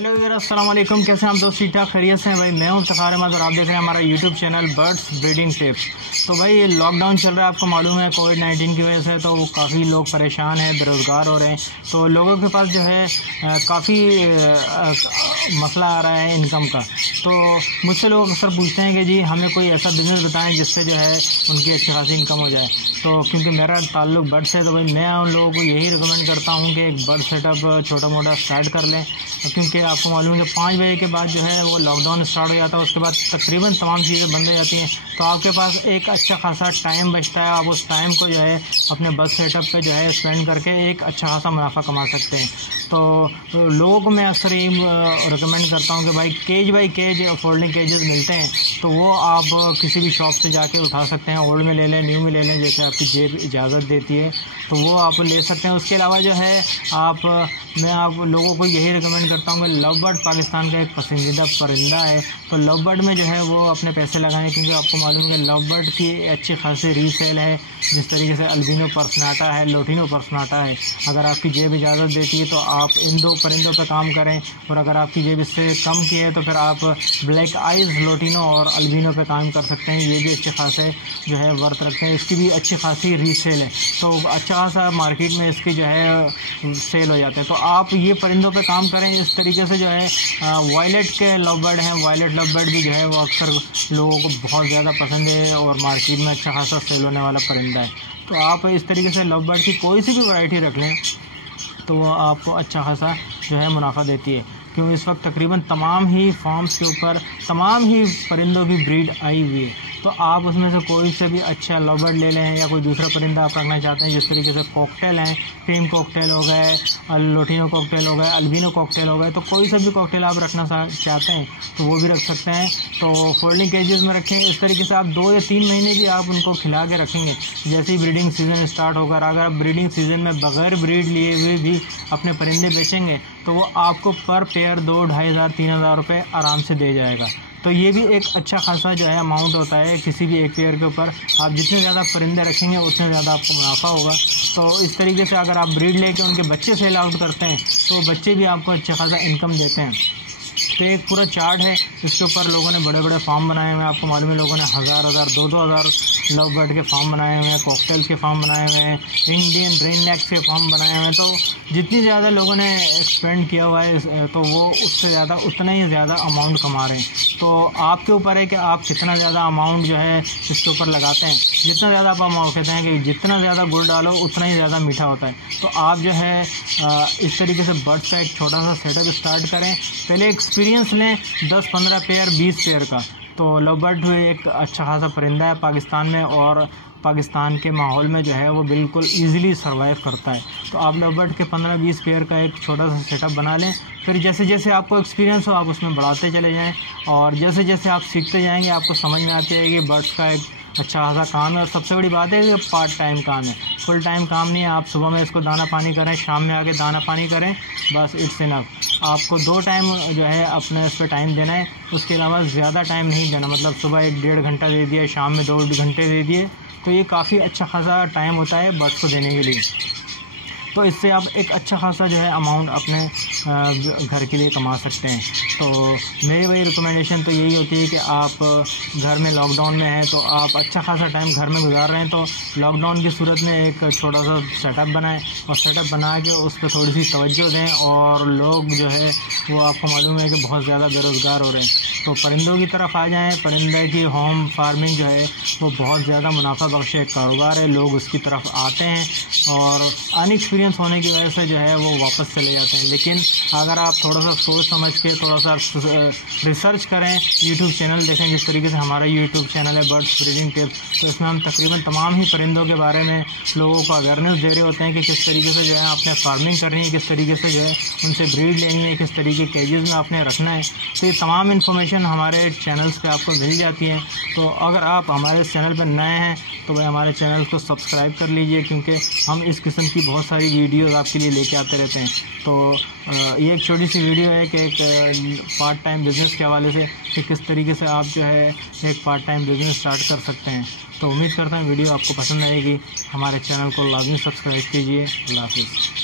Hello यार, अस्सलाम वालेकुम। कैसे हैं आप दोस्त? ठीक ठाक खैरियत से हैं भाई। मैं हूं इफ्तिखार अहमद और आप देख रहे हैं हमारा YouTube channel birds breeding tips. तो भाई ये लॉकडाउन चल रहा है, आपको मालूम है कोविड-19 की वजह से तो काफ़ी लोग परेशान हैं, बेरोज़गार हो रहे हैं। तो लोगों के पास जो है काफ़ी मसला आ रहा है इनकम का। तो मुझसे लोग अक्सर पूछते हैं कि जी हमें कोई ऐसा बिज़नेस बताएं जिससे जो है उनकी अच्छी खासी इनकम हो जाए। तो क्योंकि मेरा ताल्लुक बर्ड से, तो भाई मैं उन लोगों को यही रिकमेंड करता हूं कि एक बर्ड सेटअप छोटा मोटा स्टार्ट कर लें। क्योंकि आपको मालूम है कि 5 बजे के बाद जो है वो लॉकडाउन स्टार्ट हो जाता है, उसके बाद तकरीबन तमाम चीज़ें बंद हो जाती हैं। तो आपके पास एक अच्छा खासा टाइम बचता है, आप उस टाइम को जो है अपने बर्ड सेटअप पे जो है स्पेंड करके एक अच्छा खासा मुनाफा कमा सकते हैं। तो लोगों को मैं अक्सर ही रिकमेंड करता हूं कि भाई केज बाई केज फोल्डिंग केजेस मिलते हैं, तो वो आप किसी भी शॉप से जाके उठा सकते हैं। ओल्ड में ले लें, न्यू में ले लें, जैसे आपकी जेब इजाज़त देती है तो वो आप ले सकते हैं। उसके अलावा जो है मैं आप लोगों को यही रिकमेंड करता हूँ कि लव बर्ड पाकिस्तान का एक पसंदीदा परिंदा है। तो लव बर्ड में जो है वो अपने पैसे लगाएं, क्योंकि आपको मालूम है कि लव बर्ड की अच्छी खासी रीसेल है। जिस तरीके से अल्बिनो पर्सनाटा है, लोटिनो पर्सनाटा है, अगर आपकी जेब इजाज़त देती है तो आप इन 2 परिंदों पर काम करें, और अगर आपकी जेब इससे कम की है तो फिर आप ब्लैक आइज लोटिनो और अल्बिनो पे काम कर सकते हैं। ये भी अच्छे खासे जो है वर्थ रखते हैं, इसकी भी अच्छी खासी रीसेल है। तो अच्छा खासा मार्केट में इसकी जो है सेल हो जाते हैं। तो आप ये परिंदों पे काम करें। इस तरीके से जो है वायलेट के लव बर्ड हैं, वायलेट लव बर्ड भी जो है वो अक्सर लोगों को बहुत ज़्यादा पसंद है और मार्केट में अच्छा खासा सेल होने वाला परिंदा है। तो आप इस तरीके से लव बर्ड की कोई सी भी वैरायटी रख लें तो वो आपको अच्छा खासा जो है मुनाफा देती है। क्योंकि इस वक्त तकरीबन तमाम ही फार्म्स के ऊपर तमाम ही परिंदों की ब्रीड आई हुई है। तो आप उसमें से कोई से भी अच्छा लव बर्ड ले लें, या कोई दूसरा परिंदा आप रखना चाहते हैं। जिस तरीके से कॉकटेल हैं, क्रीम कॉकटेल हो गए, लोटिनो कॉकटेल हो गए, अल्बिनो कॉकटेल हो गए, तो कोई सा भी कॉकटेल आप रखना चाहते हैं तो वो भी रख सकते हैं। तो फोल्डिंग केजेस में रखें। इस तरीके से आप 2 या 3 महीने भी आप उनको खिला के रखेंगे। जैसे ही ब्रीडिंग सीज़न स्टार्ट होगा, अगर आप ब्रीडिंग सीज़न में बग़ैर ब्रीड लिए हुए भी अपने परिंदे बेचेंगे तो वो आपको पर पेयर 2, 2,500, 3,000 रुपये आराम से दे जाएगा। तो ये भी एक अच्छा खासा जो है अमाउंट होता है किसी भी एक पेयर के ऊपर। आप जितने ज़्यादा परिंदे रखेंगे उतने ज़्यादा आपको मुनाफा होगा। तो इस तरीके से अगर आप ब्रीड लेके उनके बच्चे सेल आउट करते हैं तो बच्चे भी आपको अच्छा खासा इनकम देते हैं। तो एक पूरा चार्ट है, इसके ऊपर लोगों ने बड़े बड़े फार्म बनाए हुए हैं। आपको मालूम है लोगों ने 1,000, 2,000 लव बर्ड के फार्म बनाए हुए हैं, कॉकटेल्स के फार्म बनाए हुए हैं, इंडियन रेन नेक्स के फार्म बनाए हुए हैं। तो जितनी ज़्यादा लोगों ने एक्सपेंड किया हुआ है तो वो उससे ज़्यादा उतना ही ज़्यादा अमाउंट कमा रहे हैं। तो आपके ऊपर है कि आप कितना ज़्यादा अमाउंट जो है इसके ऊपर लगाते हैं। जितना ज़्यादा आप अमाउंट कहते हैं कि जितना ज़्यादा गुड़ डालो उतना ही ज़्यादा मीठा होता है। तो आप जो है इस तरीके से बर्ड का एक छोटा सा सेटअप स्टार्ट करें। पहले एक्सपीरियंस लें 10-15 पेयर, 20 पेयर का। तो लव बर्ड एक अच्छा खासा परिंदा है पाकिस्तान में, और पाकिस्तान के माहौल में जो है वो बिल्कुल ईज़िली सर्वाइव करता है। तो आप लव बर्ड के 15-20 पेयर का एक छोटा सा सेटअप बना लें। फिर जैसे जैसे आपको एक्सपीरियंस हो आप उसमें बढ़ाते चले जाएं, और जैसे जैसे आप सीखते जाएंगे आपको समझ में आती है कि बर्ड्स का एक अच्छा खासा काम है। और सबसे बड़ी बात है कि पार्ट टाइम काम है, फुल टाइम काम नहीं है। आप सुबह में इसको दाना पानी करें, शाम में आके दाना पानी करें, बस इट्स इनफ। आपको 2 टाइम जो है अपने इस पर टाइम देना है, उसके अलावा ज़्यादा टाइम नहीं देना। मतलब सुबह 1-1.5 घंटा दे दिया, शाम में 2 घंटे दे दिए, तो ये काफ़ी अच्छा खासा टाइम होता है बर्ड्स को देने के लिए। तो इससे आप एक अच्छा खासा जो है अमाउंट अपने घर के लिए कमा सकते हैं। तो मेरी वही रिकमेंडेशन तो यही होती है कि आप घर में लॉकडाउन में हैं तो आप अच्छा खासा टाइम घर में गुजार रहे हैं, तो लॉकडाउन की सूरत में एक छोटा सा सेटअप बनाएं, और सेटअप बना के उस पर थोड़ी सी तवज्जो दें। और लोग जो है वो आपको मालूम है कि बहुत ज़्यादा बेरोज़गार हो रहे हैं, तो परिंदों की तरफ आ जाएं। परिंदे की होम फार्मिंग जो है वो बहुत ज़्यादा मुनाफा बख्श एक कारोबार है। लोग उसकी तरफ आते हैं और अनएक्सपीरियंस होने की वजह से जो है वो वापस चले जाते हैं। लेकिन अगर आप थोड़ा सा सोच समझ के थोड़ा सा रिसर्च करें, यूट्यूब चैनल देखें, जिस तरीके से हमारा यूट्यूब चैनल है बर्ड्स ब्रीडिंग टिप्स, तो इसमें हम तकरीबन तमाम ही परिंदों के बारे में लोगों को अवेयरनेस दे रहे होते हैं कि किस तरीके से जो है आपने फार्मिंग करनी है, किस तरीके से जो है उनसे ब्रीड लेनी है, किस तरीके के केजेस में आपने रखना है। तो ये तमाम इन्फॉर्मेशन हमारे चैनल्स पे आपको मिल जाती है। तो अगर आप हमारे चैनल पर नए हैं तो भाई हमारे चैनल को सब्सक्राइब कर लीजिए, क्योंकि हम इस किस्म की बहुत सारी वीडियोज़ आपके लिए लेके आते रहते हैं। तो ये एक छोटी सी वीडियो है कि एक पार्ट टाइम बिज़नेस के हवाले से कि किस तरीके से आप जो है एक पार्ट टाइम बिज़नेस स्टार्ट कर सकते हैं। तो उम्मीद करता हूँ वीडियो आपको पसंद आएगी। हमारे चैनल को लाजमी सब्सक्राइब कीजिए। अल्लाह हाफ़िज़।